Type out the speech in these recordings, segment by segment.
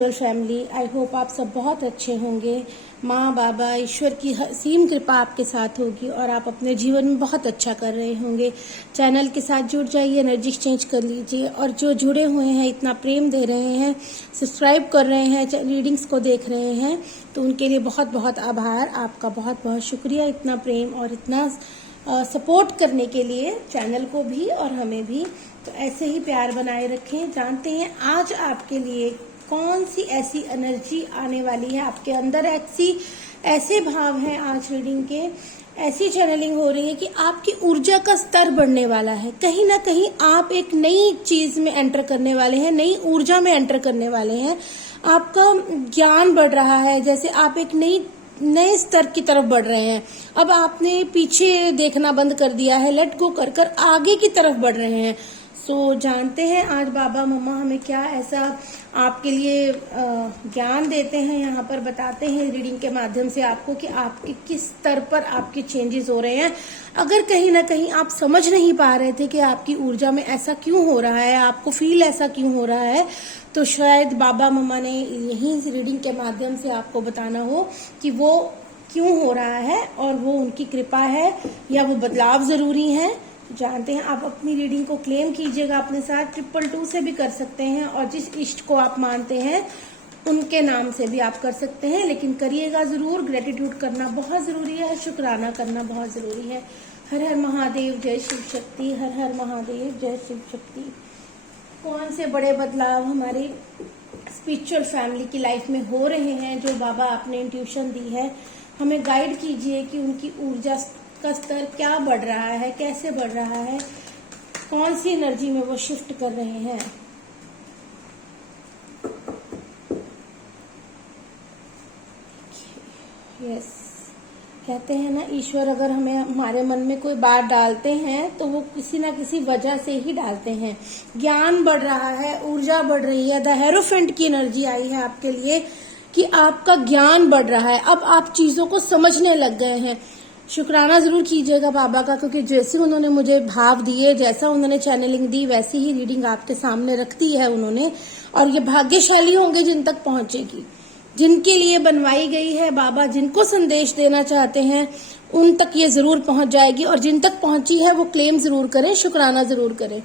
Family, I hope आप सब बहुत अच्छे होंगे। माँ बाबा ईश्वर की असीम कृपा आपके साथ होगी और आप अपने जीवन में बहुत अच्छा कर रहे होंगे। चैनल के साथ जुड़ जाइए, एनर्जी एक्सचेंज कर लीजिए और जो जुड़े हुए हैं, इतना प्रेम दे रहे हैं, सब्सक्राइब कर रहे हैं, रीडिंग्स को देख रहे हैं, तो उनके लिए बहुत बहुत आभार। आपका बहुत बहुत शुक्रिया इतना प्रेम और इतना सपोर्ट करने के लिए, चैनल को भी और हमें भी। तो ऐसे ही प्यार बनाए रखें। जानते हैं आज आपके लिए कौन सी ऐसी एनर्जी आने वाली है आपके अंदर, ऐसे भाव हैं आज रीडिंग के, ऐसी चैनलिंग हो रही है कि आपकी ऊर्जा का स्तर बढ़ने वाला है। कहीं ना कहीं आप एक नई चीज में एंटर करने वाले हैं, नई ऊर्जा में एंटर करने वाले हैं। आपका ज्ञान बढ़ रहा है, जैसे आप एक नए स्तर की तरफ बढ़ रहे हैं। अब आपने पीछे देखना बंद कर दिया है, लेट गो कर कर आगे की तरफ बढ़ रहे हैं। सो जानते हैं आज बाबा मम्मा हमें क्या ऐसा आपके लिए ज्ञान देते हैं, यहाँ पर बताते हैं रीडिंग के माध्यम से आपको कि आपके किस स्तर पर आपके चेंजेस हो रहे हैं। अगर कहीं ना कहीं आप समझ नहीं पा रहे थे कि आपकी ऊर्जा में ऐसा क्यों हो रहा है, आपको फील ऐसा क्यों हो रहा है, तो शायद बाबा मम्मा ने यही रीडिंग के माध्यम से आपको बताना हो कि वो क्यों हो रहा है और वो उनकी कृपा है या वो बदलाव जरूरी है। जानते हैं आप अपनी रीडिंग को क्लेम कीजिएगा अपने साथ, 222 से भी कर सकते हैं और जिस इष्ट को आप मानते हैं उनके नाम से भी आप कर सकते हैं, लेकिन करिएगा जरूर। ग्रेटिट्यूड करना बहुत जरूरी है, शुक्राना करना बहुत जरूरी है। हर हर महादेव, जय शिव शक्ति। हर हर महादेव, जय शिव शक्ति। कौन से बड़े बदलाव हमारी स्पिरिचुअल फैमिली की लाइफ में हो रहे हैं जो बाबा आपने इंट्यूशन दी है, हमें गाइड कीजिए कि उनकी ऊर्जा का स्तर क्या बढ़ रहा है, कैसे बढ़ रहा है, कौन सी एनर्जी में वो शिफ्ट कर रहे हैं। यस, कहते हैं ना ईश्वर अगर हमें हमारे मन में कोई बात डालते हैं तो वो किसी ना किसी वजह से ही डालते हैं। ज्ञान बढ़ रहा है, ऊर्जा बढ़ रही है। द हेरोफेंट की एनर्जी आई है आपके लिए कि आपका ज्ञान बढ़ रहा है। अब आप चीजों को समझने लग गए हैं। शुक्राना जरूर कीजिएगा बाबा का, क्योंकि जैसे उन्होंने मुझे भाव दिए, जैसा उन्होंने चैनलिंग दी, वैसी ही रीडिंग आपके सामने रख दी है उन्होंने। और ये भाग्यशाली होंगे जिन तक पहुंचेगी, जिनके लिए बनवाई गई है। बाबा जिनको संदेश देना चाहते हैं उन तक ये जरूर पहुंच जाएगी, और जिन तक पहुंची है वो क्लेम जरूर करें, शुक्राना जरूर करें।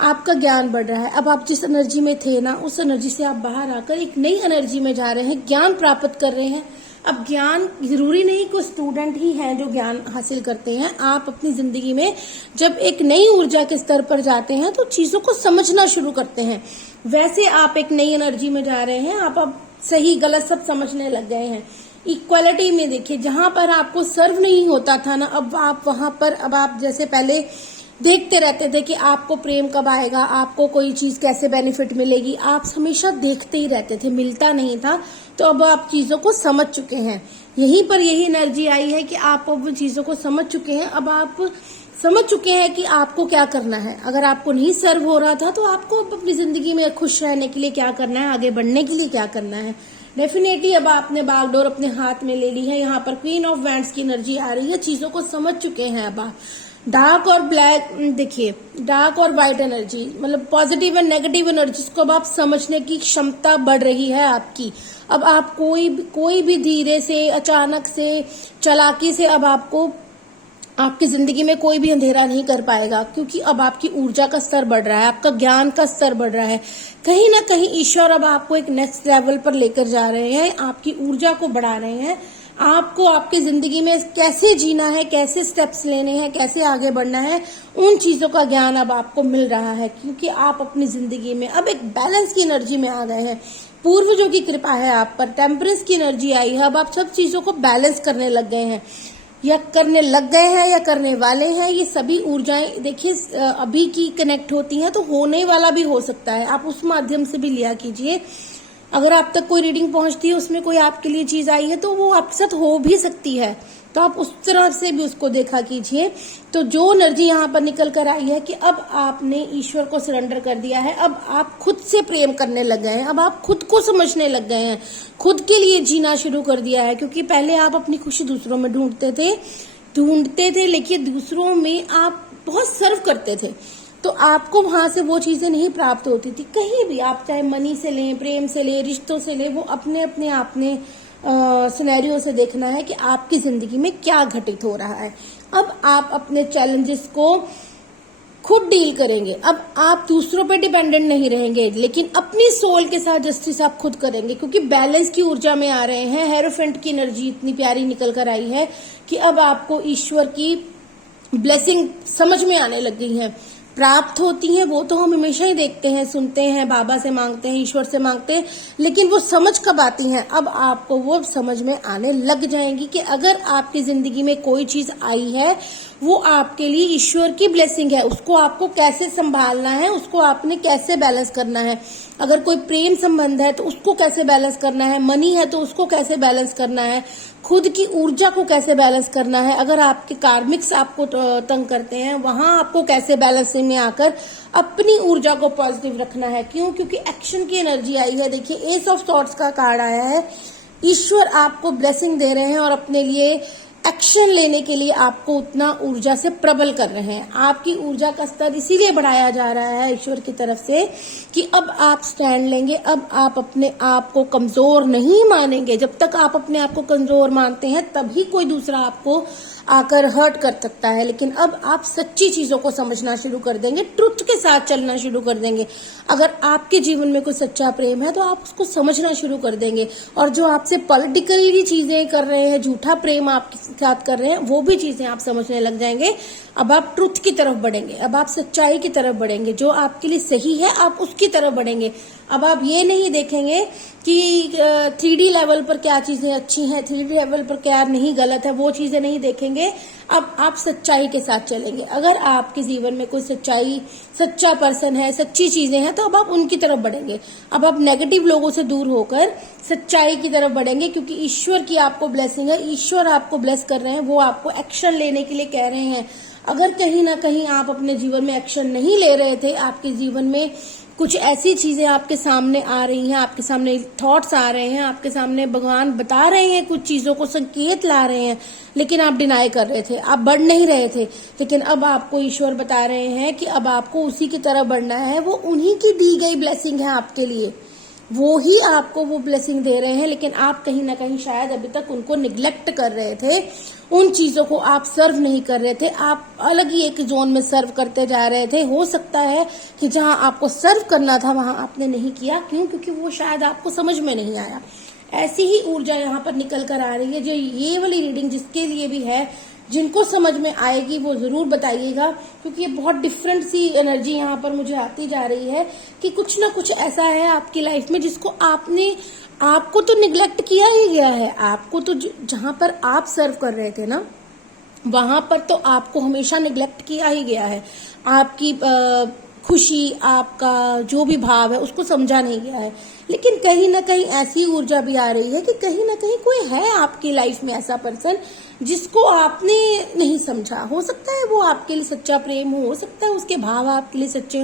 आपका ज्ञान बढ़ रहा है। अब आप जिस एनर्जी में थे ना, उस एनर्जी से आप बाहर आकर एक नई एनर्जी में जा रहे हैं, ज्ञान प्राप्त कर रहे हैं। अब ज्ञान जरूरी नहीं कि स्टूडेंट ही हैं जो ज्ञान हासिल करते हैं। आप अपनी जिंदगी में जब एक नई ऊर्जा के स्तर पर जाते हैं तो चीजों को समझना शुरू करते हैं। वैसे आप एक नई एनर्जी में जा रहे हैं। आप अब सही गलत सब समझने लग गए हैं। इक्वालिटी में देखिए, जहां पर आपको सर्व नहीं होता था ना, अब आप वहां पर, अब आप जैसे पहले देखते रहते थे कि आपको प्रेम कब आएगा, आपको कोई चीज कैसे बेनिफिट मिलेगी, आप हमेशा देखते ही रहते थे, मिलता नहीं था। तो अब आप चीजों को समझ चुके हैं। यहीं पर यही एनर्जी आई है कि आप अब चीजों को समझ चुके हैं। अब आप समझ चुके हैं कि आपको क्या करना है। अगर आपको नहीं सर्व हो रहा था तो आपको अपनी जिंदगी में खुश रहने के लिए क्या करना है, आगे बढ़ने के लिए क्या करना है। डेफिनेटली अब आपने बागडोर अपने हाथ में ले ली है। यहाँ पर क्वीन ऑफ वैंड्स की एनर्जी आ रही है। चीजों को समझ चुके हैं अब आप। डार्क और ब्लैक, देखिए डार्क और व्हाइट एनर्जी, मतलब पॉजिटिव एंड नेगेटिव एनर्जीज को अब आप समझने की क्षमता बढ़ रही है आपकी। अब आप कोई भी धीरे से, अचानक से, चालाकी से अब आपको आपकी जिंदगी में कोई भी अंधेरा नहीं कर पाएगा, क्योंकि अब आपकी ऊर्जा का स्तर बढ़ रहा है, आपका ज्ञान का स्तर बढ़ रहा है। कहीं ना कहीं ईश्वर अब आपको एक नेक्स्ट लेवल पर लेकर जा रहे हैं, आपकी ऊर्जा को बढ़ा रहे हैं। आपको आपकी जिंदगी में कैसे जीना है, कैसे स्टेप्स लेने हैं, कैसे आगे बढ़ना है, उन चीजों का ज्ञान अब आपको मिल रहा है, क्योंकि आप अपनी जिंदगी में अब एक बैलेंस की एनर्जी में आ गए हैं। पूर्वजों की कृपा है आप पर, टेम्परेंस की एनर्जी आई है। अब आप सब चीजों को बैलेंस करने लग गए हैं, या करने लग गए हैं या करने वाले हैं। ये सभी ऊर्जाएं देखिए अभी की कनेक्ट होती हैं, तो होने वाला भी हो सकता है। आप उस माध्यम से भी लिया कीजिए। अगर आप तक कोई रीडिंग पहुंचती है, उसमें कोई आपके लिए चीज आई है, तो वो आपके साथ हो भी सकती है, तो आप उस तरह से भी उसको देखा कीजिए। तो जो एनर्जी यहाँ पर निकल कर आई है कि अब आपने ईश्वर को सरेंडर कर दिया है, अब आप खुद से प्रेम करने लग गए हैं, अब आप खुद को समझने लग गए हैं, खुद के लिए जीना शुरू कर दिया है। क्योंकि पहले आप अपनी खुशी दूसरों में ढूंढते थे, लेकिन दूसरों में आप बहुत सर्व करते थे। तो आपको वहां से वो चीजें नहीं प्राप्त होती थी। कहीं भी आप चाहे मनी से लें, प्रेम से लें, रिश्तों से लें, वो अपने अपने आपने सिनेरियो से देखना है कि आपकी जिंदगी में क्या घटित हो रहा है। अब आप अपने चैलेंजेस को खुद डील करेंगे। अब आप दूसरों पे डिपेंडेंट नहीं रहेंगे, लेकिन अपनी सोल के साथ जस्टिस आप खुद करेंगे, क्योंकि बैलेंस की ऊर्जा में आ रहे हैं। हेरोफेंट की एनर्जी इतनी प्यारी निकल कर आई है कि अब आपको ईश्वर की ब्लेसिंग समझ में आने लग गई है, प्राप्त होती है। वो तो हम हमेशा ही देखते हैं, सुनते हैं, बाबा से मांगते हैं, ईश्वर से मांगते हैं, लेकिन वो समझ कब आती हैं? अब आपको वो समझ में आने लग जाएंगी कि अगर आपकी जिंदगी में कोई चीज आई है, वो आपके लिए ईश्वर की ब्लेसिंग है। उसको आपको कैसे संभालना है, उसको आपने कैसे बैलेंस करना है। अगर कोई प्रेम संबंध है तो उसको कैसे बैलेंस करना है, मनी है तो उसको कैसे बैलेंस करना है, खुद की ऊर्जा को कैसे बैलेंस करना है। अगर आपके कार्मिक्स आपको तंग करते हैं, वहां आपको कैसे बैलेंस में आकर अपनी ऊर्जा को पॉजिटिव रखना है। क्यों? क्योंकि एक्शन की एनर्जी आई है। देखिए, एस ऑफ सॉर्ड्स का कार्ड आया है। ईश्वर आपको ब्लेसिंग दे रहे हैं और अपने लिए एक्शन लेने के लिए आपको उतना ऊर्जा से प्रबल कर रहे हैं। आपकी ऊर्जा का स्तर इसीलिए बढ़ाया जा रहा है ईश्वर की तरफ से कि अब आप स्टैंड लेंगे, अब आप अपने आप को कमजोर नहीं मानेंगे। जब तक आप अपने आप को कमजोर मानते हैं, तभी कोई दूसरा आपको आकर हर्ट कर सकता है। लेकिन अब आप सच्ची चीजों को समझना शुरू कर देंगे, ट्रुथ के साथ चलना शुरू कर देंगे। अगर आपके जीवन में कोई सच्चा प्रेम है तो आप उसको समझना शुरू कर देंगे, और जो आपसे पॉलिटिकली चीजें कर रहे हैं, झूठा प्रेम आपके साथ कर रहे हैं, वो भी चीजें आप समझने लग जाएंगे। अब आप ट्रुथ की तरफ बढ़ेंगे, अब आप सच्चाई की तरफ बढ़ेंगे, जो आपके लिए सही है आप उसकी तरफ बढ़ेंगे। अब आप ये नहीं देखेंगे कि 3D लेवल पर क्या चीजें अच्छी हैं, 3D लेवल पर क्या नहीं गलत है, वो चीजें नहीं देखेंगे। अब आप सच्चाई के साथ चलेंगे। अगर आपके जीवन में कोई सच्चा पर्सन है, सच्ची चीजें हैं, तो अब आप उनकी तरफ बढ़ेंगे। अब आप नेगेटिव लोगों से दूर होकर सच्चाई की तरफ बढ़ेंगे, क्योंकि ईश्वर की आपको ब्लेसिंग है, ईश्वर आपको ब्लेस कर रहे हैं, वो आपको एक्शन लेने के लिए कह रहे हैं। अगर कहीं ना कहीं आप अपने जीवन में एक्शन नहीं ले रहे थे, आपके जीवन में कुछ ऐसी चीजें आपके सामने आ रही हैं, आपके सामने थॉट्स आ रहे हैं, आपके सामने भगवान बता रहे हैं, कुछ चीजों को संकेत ला रहे हैं, लेकिन आप डिनाई कर रहे थे, आप बढ़ नहीं रहे थे। लेकिन अब आपको ईश्वर बता रहे हैं कि अब आपको उसी की तरफ बढ़ना है। वो उन्हीं की दी गई ब्लेसिंग है आपके लिए, वो ही आपको वो ब्लेसिंग दे रहे हैं, लेकिन आप कहीं ना कहीं शायद अभी तक उनको निग्लेक्ट कर रहे थे, उन चीजों को आप सर्व नहीं कर रहे थे, आप अलग ही एक जोन में सर्व करते जा रहे थे। हो सकता है कि जहां आपको सर्व करना था वहां आपने नहीं किया। क्यों? क्योंकि वो शायद आपको समझ में नहीं आया। ऐसी ही ऊर्जा यहाँ पर निकल कर आ रही है। जो ये वाली रीडिंग जिसके लिए भी है, जिनको समझ में आएगी वो जरूर बताइएगा, क्योंकि ये बहुत डिफरेंट सी एनर्जी यहाँ पर मुझे आती जा रही है कि कुछ ना कुछ ऐसा है आपकी लाइफ में जिसको आपको तो निग्लेक्ट किया ही गया है। आपको तो जहां पर आप सर्व कर रहे थे ना, वहां पर तो आपको हमेशा निग्लेक्ट किया ही गया है। आपकी खुशी, आपका जो भी भाव है उसको समझा नहीं गया है। लेकिन कहीं ना कहीं ऐसी ऊर्जा भी आ रही है कि कहीं ना कहीं कोई है आपकी लाइफ में ऐसा पर्सन जिसको आपने नहीं समझा। हो सकता है वो आपके लिए सच्चा प्रेम हो सकता है उसके भाव आपके लिए सच्चे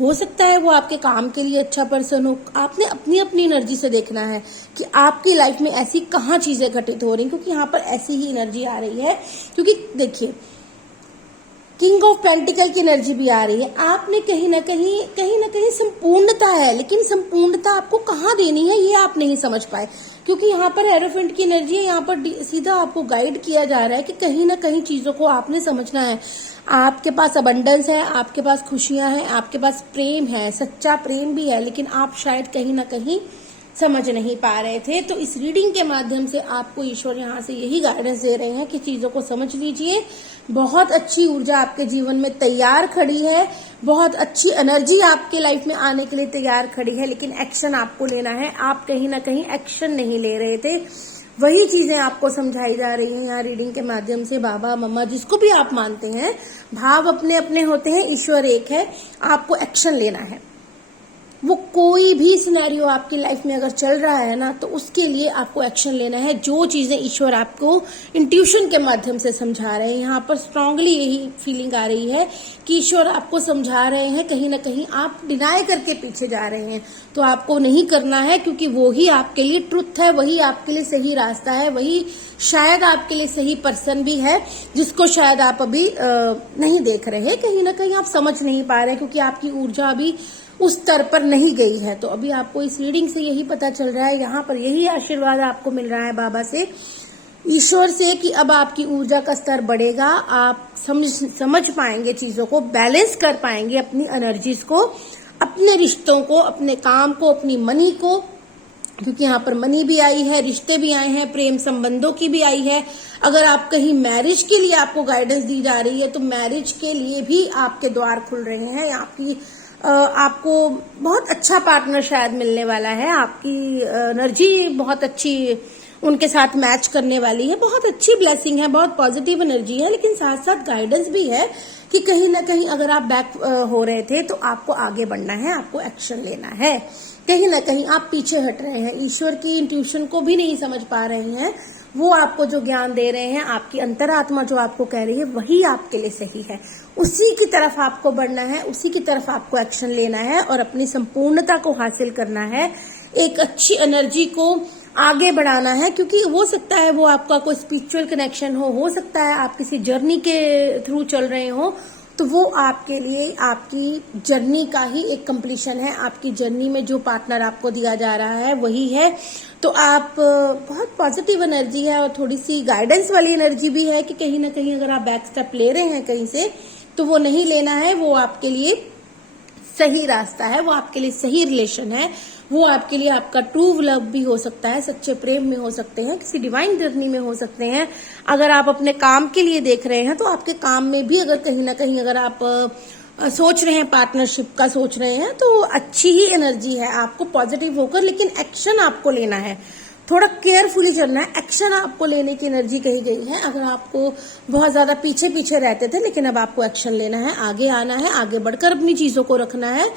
हो सकता है वो आपके काम के लिए अच्छा पर्सन हो। आपने अपनी अपनी एनर्जी से देखना है कि आपकी लाइफ में ऐसी कहाँ चीजें घटित हो रही, क्योंकि यहाँ पर ऐसी ही एनर्जी आ रही है। क्योंकि देखिए, किंग ऑफ पेंटिकल की एनर्जी भी आ रही है। आपने कहीं ना कहीं संपूर्णता है, लेकिन संपूर्णता आपको कहाँ देनी है ये आप नहीं समझ पाए, क्योंकि यहाँ पर एरोफेंट की एनर्जी है। यहाँ पर सीधा आपको गाइड किया जा रहा है कि कहीं ना कहीं चीजों को आपने समझना है। आपके पास अबंडेंस है, आपके पास खुशियां हैं, आपके पास प्रेम है, सच्चा प्रेम भी है, लेकिन आप शायद कहीं ना कहीं समझ नहीं पा रहे थे। तो इस रीडिंग के माध्यम से आपको ईश्वर यहाँ से यही गाइडेंस दे रहे हैं कि चीजों को समझ लीजिए। बहुत अच्छी ऊर्जा आपके जीवन में तैयार खड़ी है, बहुत अच्छी एनर्जी आपके लाइफ में आने के लिए तैयार खड़ी है, लेकिन एक्शन आपको लेना है। आप कहीं ना कहीं एक्शन नहीं ले रहे थे, वही चीजें आपको समझाई जा रही हैं यहाँ रीडिंग के माध्यम से। बाबा, मम्मा, जिसको भी आप मानते हैं, भाव अपने अपने होते हैं, ईश्वर एक है, आपको एक्शन लेना है। वो कोई भी सिनेरियो आपकी लाइफ में अगर चल रहा है ना, तो उसके लिए आपको एक्शन लेना है। जो चीजें ईश्वर आपको इंट्यूशन के माध्यम से समझा रहे हैं, यहाँ पर स्ट्रांगली यही फीलिंग आ रही है कि ईश्वर आपको समझा रहे हैं, कहीं ना कहीं आप डिनाई करके पीछे जा रहे हैं, तो आपको नहीं करना है, क्योंकि वो ही आपके लिए ट्रुथ है, वही आपके लिए सही रास्ता है, वही शायद आपके लिए सही पर्सन भी है, जिसको शायद आप अभी नहीं देख रहे, कहीं ना कहीं आप समझ नहीं पा रहे, क्योंकि आपकी ऊर्जा अभी उस स्तर पर नहीं गई है। तो अभी आपको इस रीडिंग से यही पता चल रहा है, यहाँ पर यही आशीर्वाद आपको मिल रहा है बाबा से, ईश्वर से, कि अब आपकी ऊर्जा का स्तर बढ़ेगा, आप समझ पाएंगे चीजों को, बैलेंस कर पाएंगे अपनी एनर्जीज को, अपने रिश्तों को, अपने काम को, अपनी मनी को, क्योंकि यहाँ पर मनी भी आई है, रिश्ते भी आए हैं, प्रेम संबंधों की भी आई है। अगर आप कहीं मैरिज के लिए आपको गाइडेंस दी जा रही है, तो मैरिज के लिए भी आपके द्वार खुल रहे हैं, आपको बहुत अच्छा पार्टनर शायद मिलने वाला है, आपकी एनर्जी बहुत अच्छी उनके साथ मैच करने वाली है, बहुत अच्छी ब्लेसिंग है, बहुत पॉजिटिव एनर्जी है, लेकिन साथ साथ गाइडेंस भी है कि कहीं ना कहीं अगर आप बैक हो रहे थे तो आपको आगे बढ़ना है, आपको एक्शन लेना है, कहीं ना कहीं आप पीछे हट रहे हैं, ईश्वर की इंट्यूशन को भी नहीं समझ पा रहे हैं, वो आपको जो ज्ञान दे रहे हैं, आपकी अंतरात्मा जो आपको कह रही है वही आपके लिए सही है, उसी की तरफ आपको बढ़ना है, उसी की तरफ आपको एक्शन लेना है और अपनी संपूर्णता को हासिल करना है, एक अच्छी एनर्जी को आगे बढ़ाना है, क्योंकि हो सकता है वो आपका कोई स्पिरिचुअल कनेक्शन हो सकता है आप किसी जर्नी के थ्रू चल रहे हो, तो वो आपके लिए आपकी जर्नी का ही एक कंप्लीशन है, आपकी जर्नी में जो पार्टनर आपको दिया जा रहा है वही है। तो आप बहुत पॉजिटिव एनर्जी है और थोड़ी सी गाइडेंस वाली एनर्जी भी है कि कहीं ना कहीं अगर आप बैक स्टेप ले रहे हैं कहीं से, तो वो नहीं लेना है, वो आपके लिए सही रास्ता है, वो आपके लिए सही रिलेशन है, वो आपके लिए आपका ट्रू लव भी हो सकता है, सच्चे प्रेम में हो सकते हैं, किसी डिवाइन जर्नी में हो सकते हैं। अगर आप अपने काम के लिए देख रहे हैं, तो आपके काम में भी अगर कहीं ना कहीं अगर आप सोच रहे हैं, पार्टनरशिप का सोच रहे हैं, तो अच्छी ही एनर्जी है, आपको पॉजिटिव होकर, लेकिन एक्शन आपको लेना है, थोड़ा केयरफुली चलना है, एक्शन आपको लेने की एनर्जी कही गई है। अगर आपको बहुत ज्यादा पीछे पीछे रहते थे, लेकिन अब आपको एक्शन लेना है, आगे आना है, आगे बढ़कर अपनी चीजों को रखना है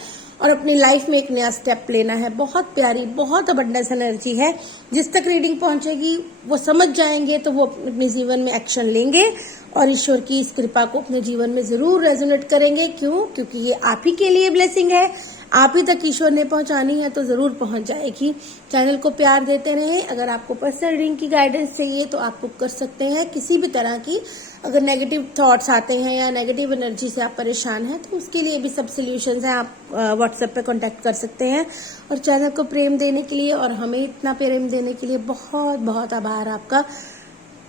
और अपनी लाइफ में एक नया स्टेप लेना है। बहुत प्यारी, बहुत अबंडेंस एनर्जी है, जिस तक रीडिंग पहुंचेगी वो समझ जाएंगे, तो वो अपने जीवन में एक्शन लेंगे और ईश्वर की इस कृपा को अपने जीवन में जरूर रेजोनेट करेंगे। क्यों? क्योंकि ये आप ही के लिए ब्लेसिंग है, आप ही तक ईश्वर ने पहुंचानी है, तो जरूर पहुंच जाएगी। चैनल को प्यार देते रहें। अगर आपको पर्सनल रीडिंग की गाइडेंस चाहिए तो आप बुक कर सकते हैं, किसी भी तरह की। अगर नेगेटिव थॉट्स आते हैं या नेगेटिव एनर्जी से आप परेशान हैं, तो उसके लिए भी सब सोल्यूशंस हैं, आप व्हाट्सएप पे कांटेक्ट कर सकते हैं। और चैनल को प्रेम देने के लिए और हमें इतना प्रेम देने के लिए बहुत बहुत आभार आपका।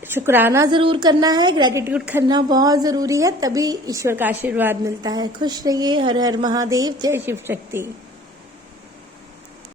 शुक्राना जरूर करना है, ग्रेटिट्यूड करना बहुत जरूरी है, तभी ईश्वर का आशीर्वाद मिलता है। खुश रहिए। हर हर महादेव। जय शिव शक्ति।